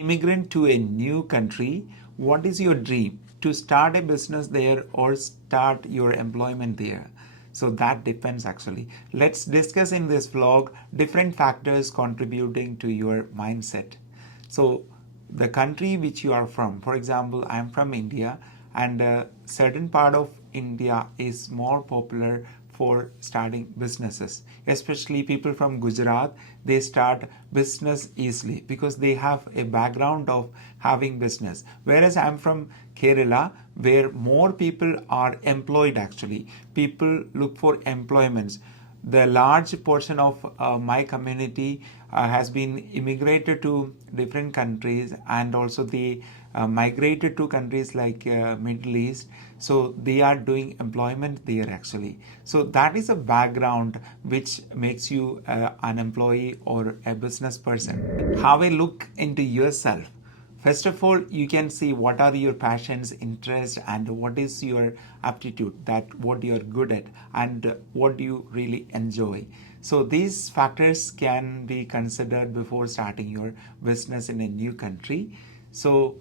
Immigrant to a new country, what is your dream? To start a business there or start your employment there? So that depends actually. Let's discuss in this vlog different factors contributing to your mindset. So the country which you are from, for example, I'm from India, and a certain part of India is more popular for starting businesses, especially people from Gujarat. They start business easily because they have a background of having business, whereas I'm from Kerala, where more people are employed. Actually, people look for employments. The large portion of my community has been immigrated to different countries, and also they migrated to countries like Middle East. So they are doing employment there actually. So that is a background which makes you an employee or a business person. Have a look into yourself. First of all, you can see what are your passions, interests, and what is your aptitude, that what you're good at and what you really enjoy. So these factors can be considered before starting your business in a new country. So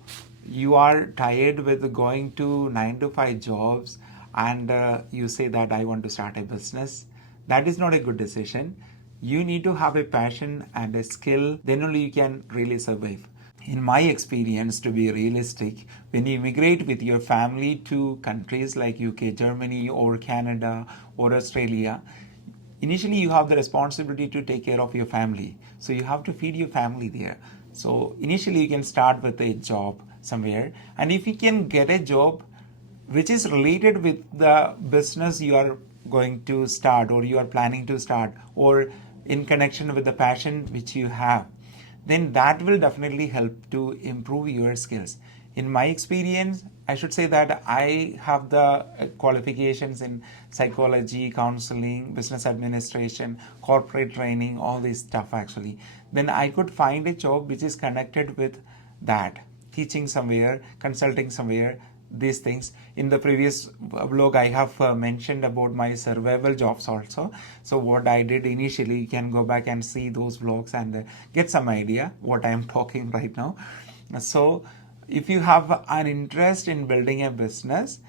you are tired with going to 9 to 5 jobs, and you say that I want to start a business. That is not a good decision. You need to have a passion and a skill, then only you can really survive. In my experience, to be realistic, when you immigrate with your family to countries like UK, Germany, or Canada, or Australia, initially you have the responsibility to take care of your family. So you have to feed your family there. So initially you can start with a job somewhere, and if you can get a job which is related with the business you are going to start or you are planning to start, or in connection with the passion which you have, then that will definitely help to improve your skills. In my experience, I should say that I have the qualifications in psychology, counseling, business administration, corporate training, all this stuff actually. Then I could find a job which is connected with that, teaching somewhere, consulting somewhere, these things. In the previous blog, I have mentioned about my survival jobs also. So what I did initially, you can go back and see those vlogs and get some idea what I am talking right now. So if you have an interest in building a business,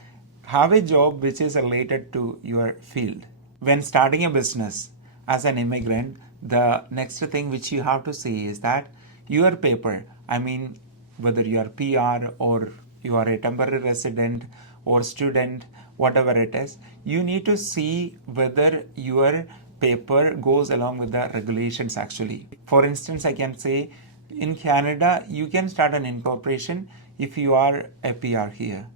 have a job which is related to your field. When starting a business as an immigrant, the next thing which you have to see is that your paper, I mean, whether you are PR or you are a temporary resident or student, whatever it is, you need to see whether your paper goes along with the regulations actually. For instance, I can say in Canada, you can start an incorporation if you are a PR here.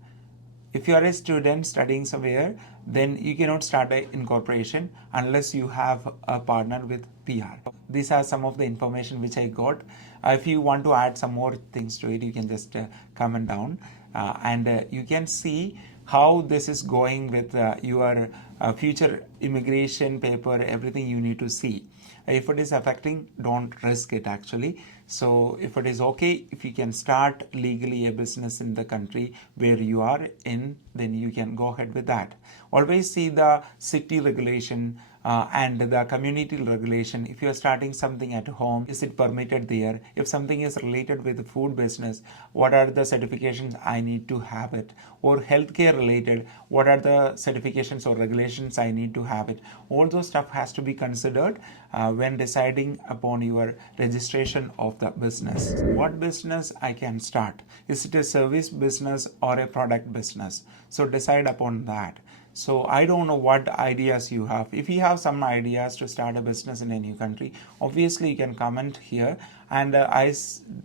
If you are a student studying somewhere, then you cannot start an incorporation unless you have a partner with PR. These are some of the information which I got. If you want to add some more things to it, you can just comment down, and you can see how this is going with your future immigration paper, everything you need to see. If it is affecting, don't risk it actually. So if it is okay, if you can start legally a business in the country where you are in, then you can go ahead with that. Always see the city regulation and the community regulation. If you are starting something at home, is it permitted there? If something is related with the food business, what are the certifications I need to have it? Or healthcare related, what are the certifications or regulations I need to have it? All those stuff has to be considered when deciding upon your registration of the business. What business I can start? Is it a service business or a product business? So decide upon that. So I don't know what ideas you have. If you have some ideas to start a business in a new country, obviously you can comment here, and I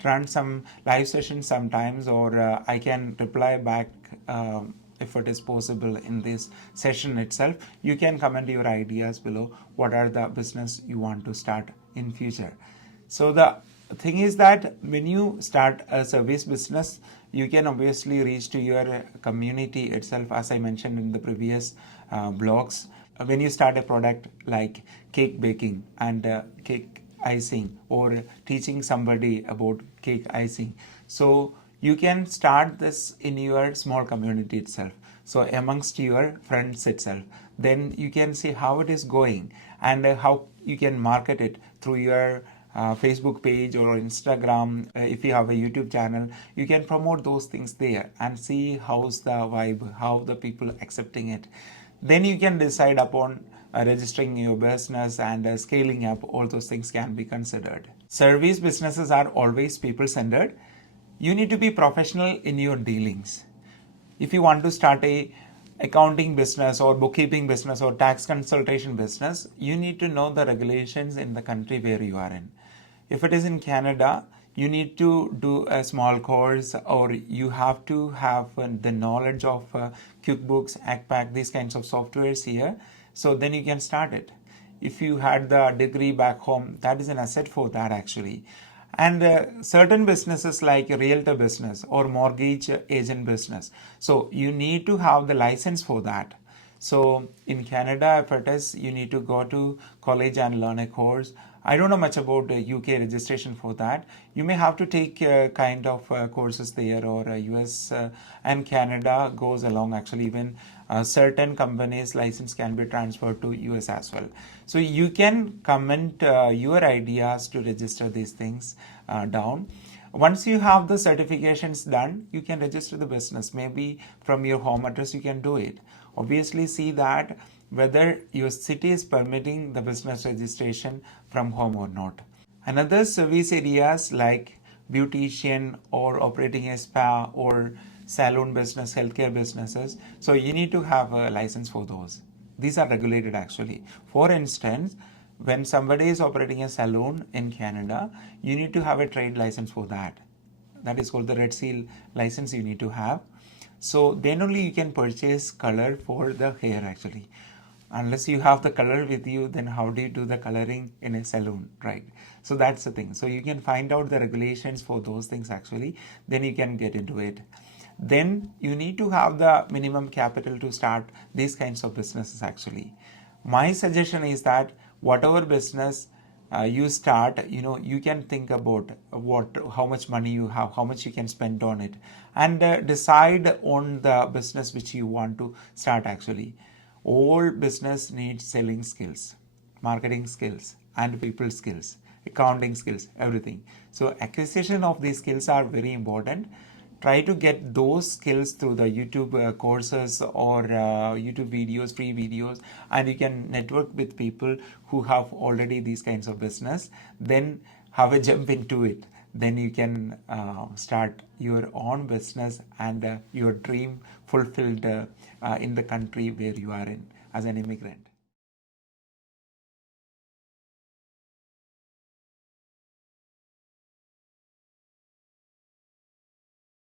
run some live sessions sometimes, or I can reply back if it is possible in this session itself. You can comment your ideas below. What are the business you want to start in future? So the thing is that when you start a service business, you can obviously reach to your community itself, as I mentioned in the previous blogs. When you start a product like cake baking and cake icing, or teaching somebody about cake icing, so you can start this in your small community itself, so amongst your friends itself. Then you can see how it is going and how you can market it through your Facebook page or Instagram. If you have a YouTube channel, you can promote those things there and see how's the vibe, how the people accepting it. Then you can decide upon registering your business and scaling up. All those things can be considered. Service businesses are always people-centered. You need to be professional in your dealings. If you want to start a accounting business or bookkeeping business or tax consultation business, you need to know the regulations in the country where you are in. If it is in Canada, you need to do a small course, or you have to have the knowledge of QuickBooks, ACPAC, these kinds of softwares here. So then you can start it. If you had the degree back home, that is an asset for that actually. And certain businesses like realtor business or mortgage agent business, so you need to have the license for that. So in Canada, if it is, you need to go to college and learn a course. I don't know much about the UK registration for that. You may have to take kind of courses there, or US and Canada goes along actually. Even certain companies' license can be transferred to US as well. So you can comment your ideas to register these things down. Once you have the certifications done, you can register the business. Maybe from your home address you can do it. Obviously see that whether your city is permitting the business registration from home or not. Another service areas like beautician or operating a spa or salon business, healthcare businesses, so you need to have a license for those. These are regulated actually. For instance, when somebody is operating a salon in Canada, you need to have a trade license for that. That is called the Red Seal license you need to have. So then only you can purchase color for the hair actually. Unless you have the color with you, then how do you do the coloring in a salon, right? So that's the thing. So you can find out the regulations for those things actually, then you can get into it. Then you need to have the minimum capital to start these kinds of businesses actually. My suggestion is that whatever business you start, you can think about how much money you have, how much you can spend on it, and decide on the business which you want to start actually. All business needs selling skills, marketing skills, and people skills, accounting skills, everything. So acquisition of these skills are very important. Try to get those skills through the YouTube courses or YouTube videos, free videos, and you can network with people who have already these kinds of business. Then have a jump into it. Then you can start your own business and your dream fulfilled in the country where you are in as an immigrant.